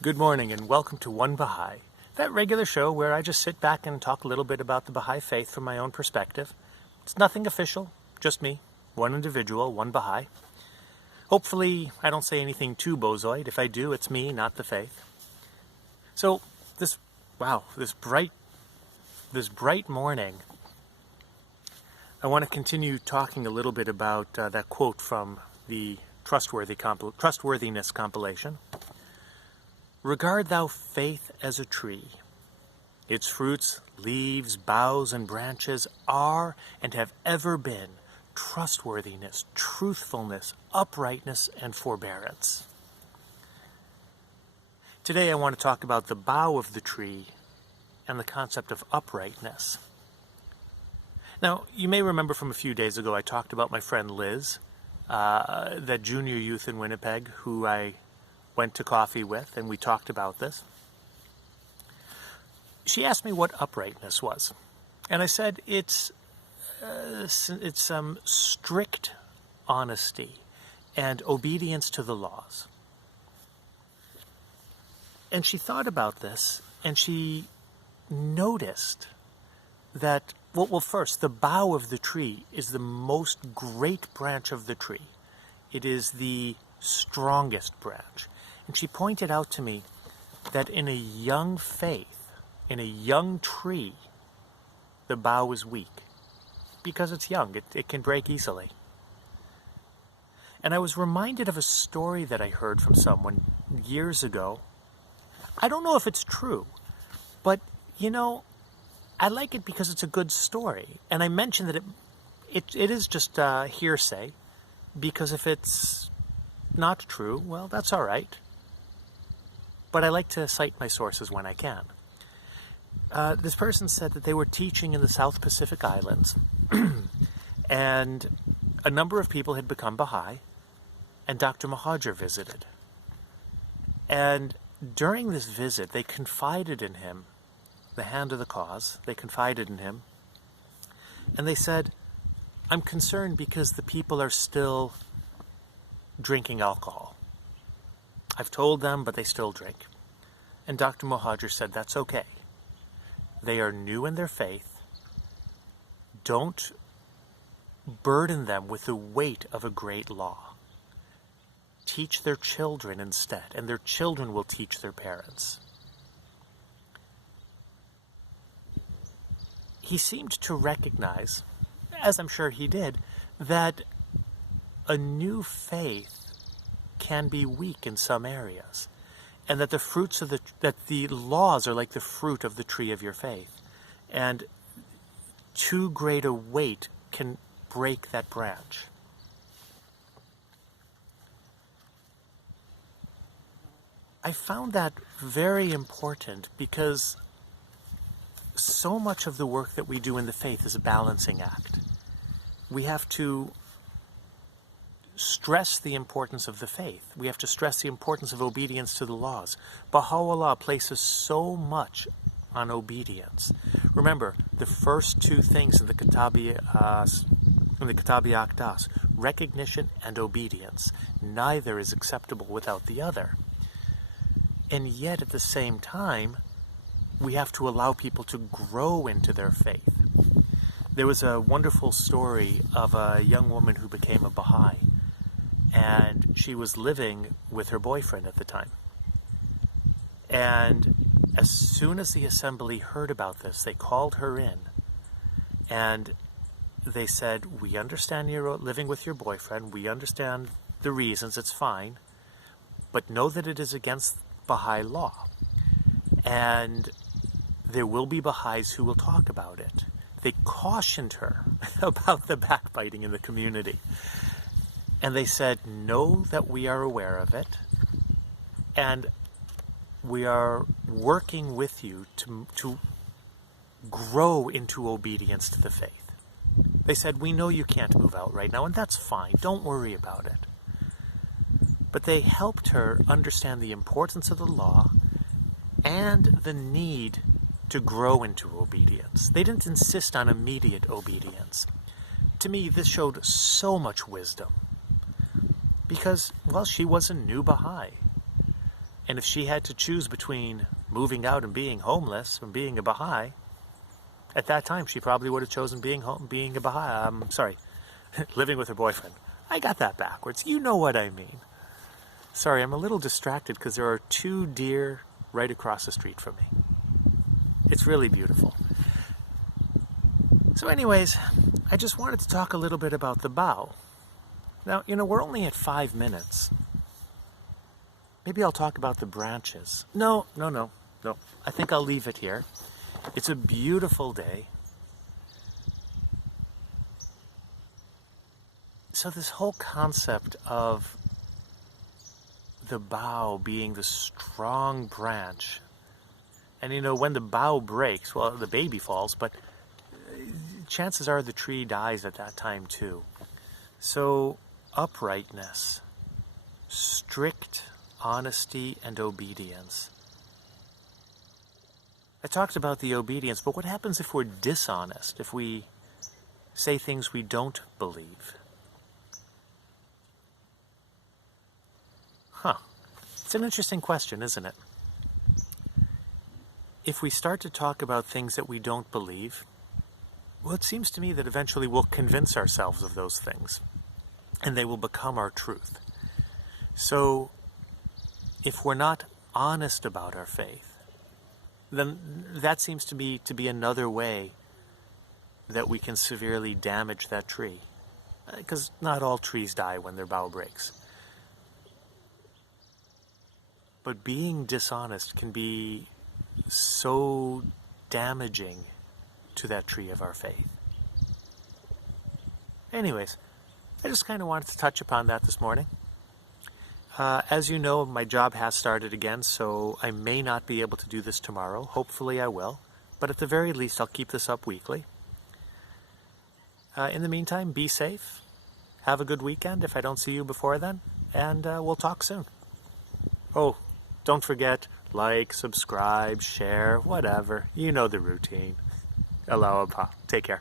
Good morning and welcome to One Baha'i, that regular show where I just sit back and talk a little bit about the Baha'i faith from my own perspective. It's nothing official, just me, one individual, one Baha'i. Hopefully I don't say anything too bozoid. If I do, it's me, not the faith. So this bright morning, I want to continue talking a little bit about that quote from the Trustworthiness compilation. Regard thou faith as a tree. Its fruits, leaves, boughs, and branches are and have ever been trustworthiness, truthfulness, uprightness, and forbearance. Today I want to talk about the bough of the tree and the concept of uprightness. Now, you may remember from a few days ago I talked about my friend Liz, that junior youth in Winnipeg who I went to coffee with, and we talked about this. She asked me what uprightness was, and I said it's strict honesty and obedience to the laws. And she thought about this, and she noticed that, well, first, the bough of the tree is the most great branch of the tree. It is the strongest branch. And she pointed out to me that in a young faith, in a young tree, the bough is weak because it's young. It can break easily. And I was reminded of a story that I heard from someone years ago. I don't know if it's true, but, I like it because it's a good story. And I mentioned that it is just hearsay, because if it's not true, well, that's all right. But I like to cite my sources when I can. This person said that they were teaching in the South Pacific Islands, and a number of people had become Baha'i, and Dr. Mahajer visited. And during this visit, they confided in him, the hand of the cause, they confided in him, and they said, I'm concerned because the people are still drinking alcohol. I've told them, but they still drink. And Dr. Mahajer said, that's okay. They are new in their faith. Don't burden them with the weight of a great law. Teach their children instead, and their children will teach their parents. He seemed to recognize, as I'm sure he did, that a new faith can be weak in some areas, and that the laws are like the fruit of the tree of your faith, and too great a weight can break that branch. I found that very important because so much of the work that we do in the faith is a balancing act. We have to stress the importance of the faith. We have to stress the importance of obedience to the laws. Baha'u'llah places so much on obedience. Remember, the first two things in the Kitabi Aqdas, recognition and obedience. Neither is acceptable without the other. And yet, at the same time, we have to allow people to grow into their faith. There was a wonderful story of a young woman who became a Baha'i, and she was living with her boyfriend at the time. And as soon as the assembly heard about this, they called her in, and they said, we understand you're living with your boyfriend, we understand the reasons, it's fine, but know that it is against Baha'i law. And there will be Baha'is who will talk about it. They cautioned her about the backbiting in the community. And they said, know that we are aware of it, and we are working with you to grow into obedience to the faith. They said, we know you can't move out right now, and that's fine. Don't worry about it. But they helped her understand the importance of the law and the need to grow into obedience. They didn't insist on immediate obedience. To me, this showed so much wisdom. Because, well, she was a new Baha'i. And if she had to choose between moving out and being homeless and being a Baha'i, at that time she probably would have chosen being a Baha'i. Living with her boyfriend. I got that backwards. You know what I mean. Sorry, I'm a little distracted because there are 2 deer right across the street from me. It's really beautiful. So anyways, I just wanted to talk a little bit about the bough. Now, we're only at 5 minutes. Maybe I'll talk about the branches. No. I think I'll leave it here. It's a beautiful day. So this whole concept of the bough being the strong branch, and when the bough breaks, well, the baby falls, but chances are the tree dies at that time too. So uprightness, strict honesty and obedience. I talked about the obedience, but what happens if we're dishonest, if we say things we don't believe? It's an interesting question, isn't it? If we start to talk about things that we don't believe, well, it seems to me that eventually we'll convince ourselves of those things, and they will become our truth. So, if we're not honest about our faith, then that seems to be another way that we can severely damage that tree. Because not all trees die when their bough breaks. But being dishonest can be so damaging to that tree of our faith. Anyways, I just kind of wanted to touch upon that this morning. As you know, my job has started again, so I may not be able to do this tomorrow. Hopefully I will. But at the very least, I'll keep this up weekly. In the meantime, be safe. Have a good weekend if I don't see you before then. And we'll talk soon. Oh, don't forget, like, subscribe, share, whatever. You know the routine. Aloha. Take care.